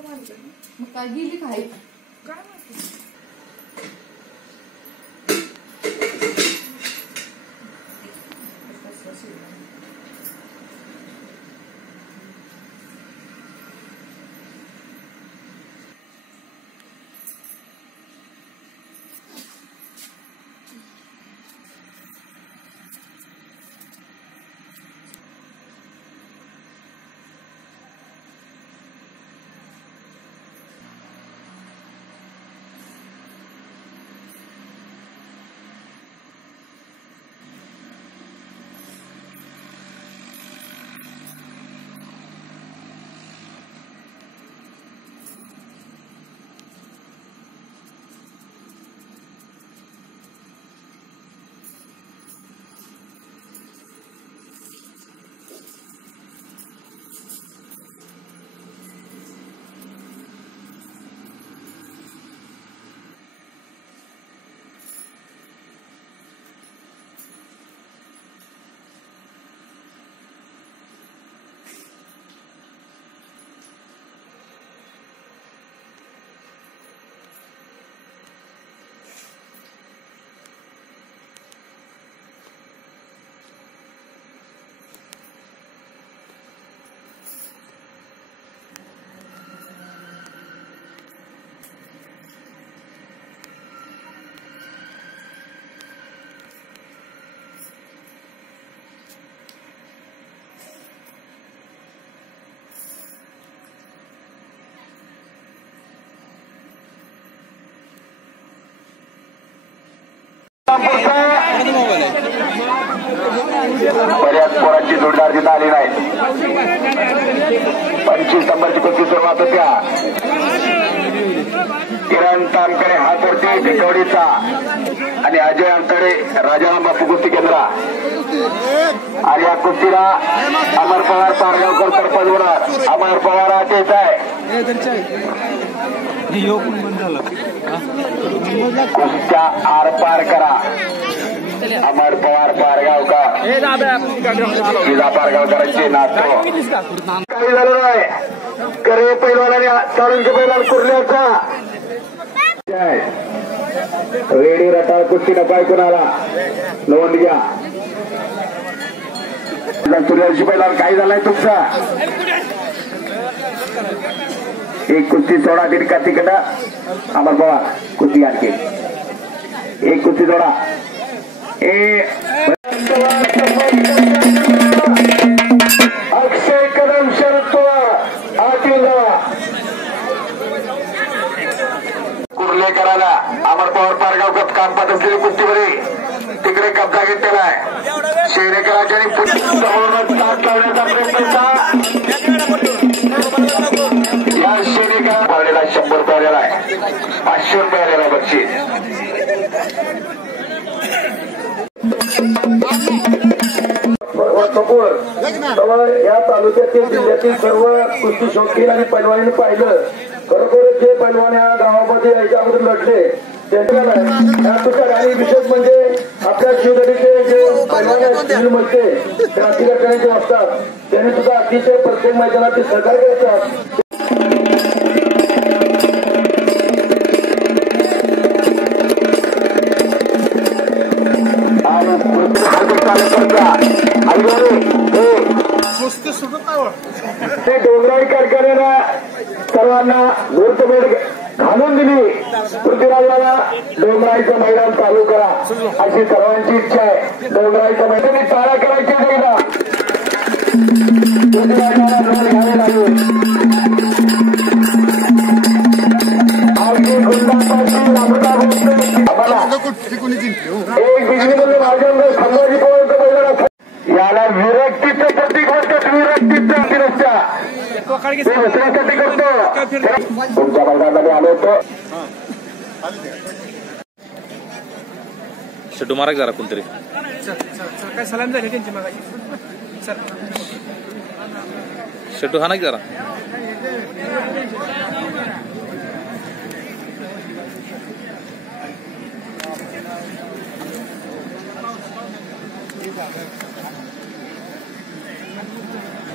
मग काय गेली काय काय बऱ्याच पोरांची जोडदार तिथं आली नाही पंचवीस नंबरची कुस्ती सुरुवात होत्या. किरण हा हातवरती भिकवडीचा. आणि अजय अंतरे राजाराम बापू कुस्ती केंद्र. आणि या कुस्तीला अमर पवार पारगावकर सरपंच होणार अमर पवार आठेच आहे. कुस्त्या आरपार करा. अमर पवार पारगावकर विजा पारगावकरांची नातो काही झालं नाही. करे पैलवानाने चालूनचे पैलवान कुर्ल्याचा. रेडी रटाळ कुस्ती नपाय कुणाला? नोंद घ्या. सूर्याची पैलवान काही झालाय तुमचा. एक कुस्ती सोडा तिरका तिकडं. अमर पवार कुस्ती आणखी. एक कुस्ती सोडा. अक्षय कदम शरद पवार आतील कुर्लेकराला अमर पवार पारगावकर काम पाहत असलेली कुस्तीमध्ये तिकडे कब्जा घेतलेला आहे. शेरेकराच्या आणि पुढे ताट लावण्याचा प्रयत्न होता. या शेरेकरा पारडेला शंभर रुपये आलेला आहे. पाचशे रुपये आलेला आहे बक्षीस. कपूर या तालुक्यातील जिल्ह्यातील सर्व कुस्ती शौकीन आणि पैलवानी पाहिलं. खरोखर जे पैलवान या गावामध्ये यायच्या अगोदर लढले त्यांच्या आणि विशेष म्हणजे आपल्या शिवधडीचे जे पैलवान आहेत फिल्डमध्ये क्रांतिकार असतात. त्यांनी सुद्धा अतिशय प्रत्येक मैदानात ते सहकार्य करतात. ते डोंगराळी सर्वांना मुहूर्तमेढ घालून दिली. पृथ्वीराजाला डोंगराईचं मैदान चालू करा. अशी सर्वांची इच्छा आहे. डोंगराईचं मैदान तारा करायची एकदा. पृथ्वीराजाला तुमच्या मैदानामध्ये आलो होतो शेटू मारा जरा कोणतरी. काय सलाम झाले त्यांची मग सर शेटू हा ना जरा.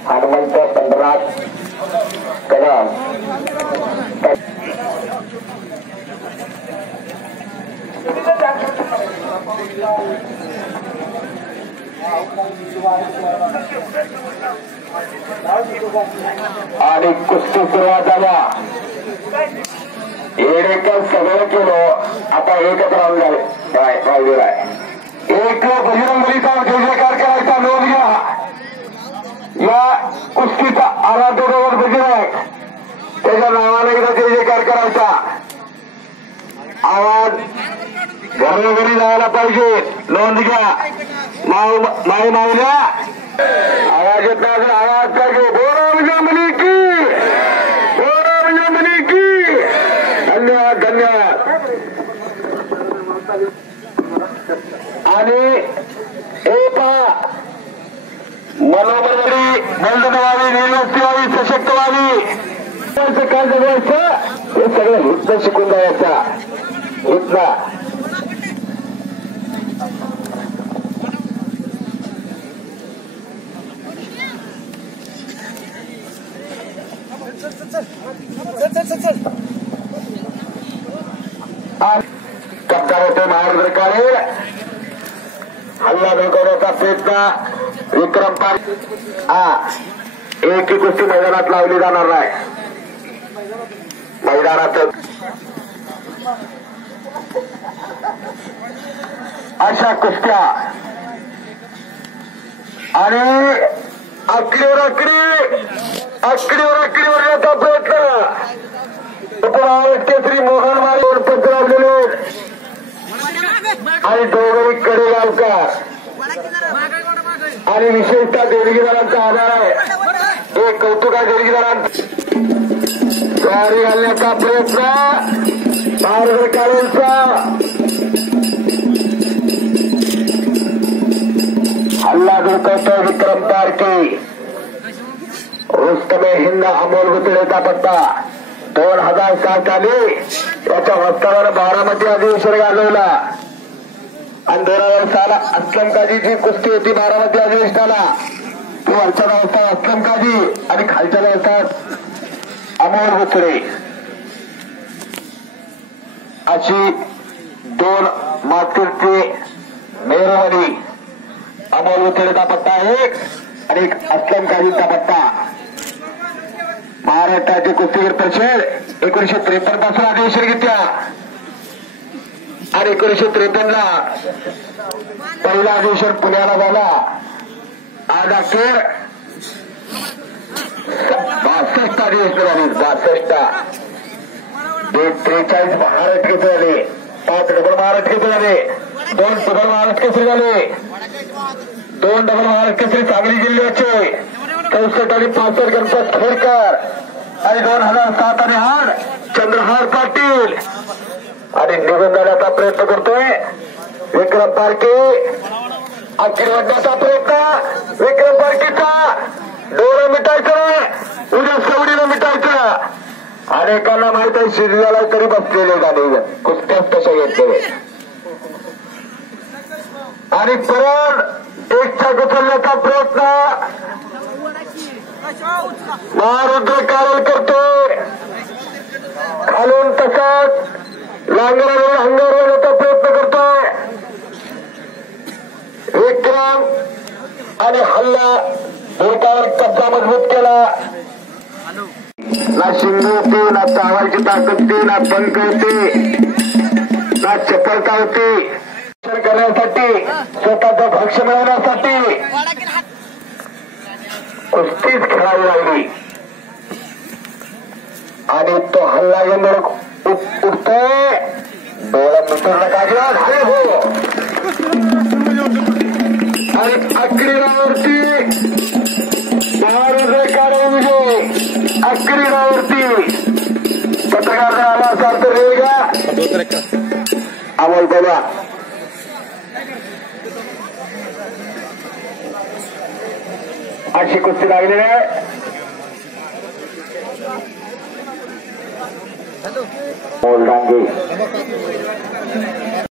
हनुमंत पंढरात कदम आणि कुस्ती सुरुवात झाल्या. एकच सगळं केलं. आता एकच राहून झाले बाय बाय आहे एक बजरंगलीचा जय जयकार करायचा नोंद घ्या. या कुस्तीचा आराध्य जवळ बजरंग त्याच्या नावाने एकदा जय जयकार करायचा आवाज घरोघरी जायला पाहिजे. नोंद घ्या. माऊ माई माऊल्या आवाज येत नाही आवाज पाहिजे. बोराव जमली की. बोराव जमली की. धन्यवाद धन्यवाद. आणि हे पहा. मनोबरी बंद व्हावी निर्वस्ती व्हावी सशक्त व्हावी त्यांचं काय जगवायचं हे सगळं हितनं शिकून जायचा. हितला कब्जा होते महाराज काढेल हल्ला धोकवण्याचा विक्रम पाल हा एक ही कुस्ती मैदानात लावली जाणार नाही. मैदानात अशा कुस्त्या. आणि आकडीवर आकडी आकडीवर आकडीवर याचा प्रयत्न. उपरावट केसरी मोहन मारे पत्रावलेले आणि डोगरी कडेगावकर आणि विशेषतः देणगीदारांचा आधार आहे एक कौतुक आहे देणगीदारांचा स्वारी घालण्याचा प्रयत्न भारत काळेंचा हल्ला धोकवतो विक्रम तारके रुस्तमे हिंद अमोल गुतळेचा पत्ता। दोन हज़ार सात साली त्याच्या हस्तावर बारामती अधिवेशन गाजवला। आणि दोन हजार साला अस्लम काजीची कुस्ती होती बारामती अधिवेशनाला तो वरच्या व्यवस्था अस्लम काजी आणि खालच्या व्यवस्थात अमोल बुकडे अशी दोन मातीची मेहरवानी अमोल बुकडेचा पत्ता एक आणि एक अस्लम काजीचा पत्ता महाराष्ट्राचे कुस्तीगीर परिषद एकोणीशे त्रेपन्नपासून अधिवेशन घेतल्या. आणि एकोणीशे त्रेपन्न पहिला अधिवेशन पुण्याला झाला. आज अखेर बासष्ट अधिवेशन झाली बासष्ट. त्रेचाळीस महाराष्ट्र केसरी झाले. पाच डबल महाराष्ट्र केसरी झाले. दोन डबल महाराष्ट्र केसरी झाले. दोन डबल महाराष्ट्र केसरी सांगली जिल्ह्याचे चौसष्ट आणि पासष्ट गणपत खेडकर आणि दोन हजार सात आणि आठ चंद्रहार पाटील. आणि निघून जाण्याचा प्रयत्न करतोय. विक्रम पारखे अखिल वाढण्याचा प्रयत्न. विक्रम पारखेचा डोळं मिटायचं उद्या सवडीनं मिटायचं. अनेकांना माहीत आहे शिरल्याला तरी बसलेले गाणे. कुस्त्याच तशा घेतलेले आणि परत एकच्या गुचलण्याचा प्रयत्न. महारुद्र कारण करतोय. खालून तसाच नांगरावर हंगार येण्याचा प्रयत्न करतोय. विक्रम आणि हल्ला एकावर कब्जा मजबूत केला. ना शिंग होते ना चावायची ताकद होती ना पंख होते ना चपलता होती. करण्यासाठी स्वतःचं भक्ष मिळवण्यासाठी कुस्तीच खेळावी लागली आणि तो हल्ला गेंदर उठतोय डोळा मिटून काढला हो आणि अक्रीरावरती विजय. अक्रीरावरती पत्रकार आला असाल तर रेल अमोल बोला. अशी कुस्ती लागलेली आहे. मोल डांगे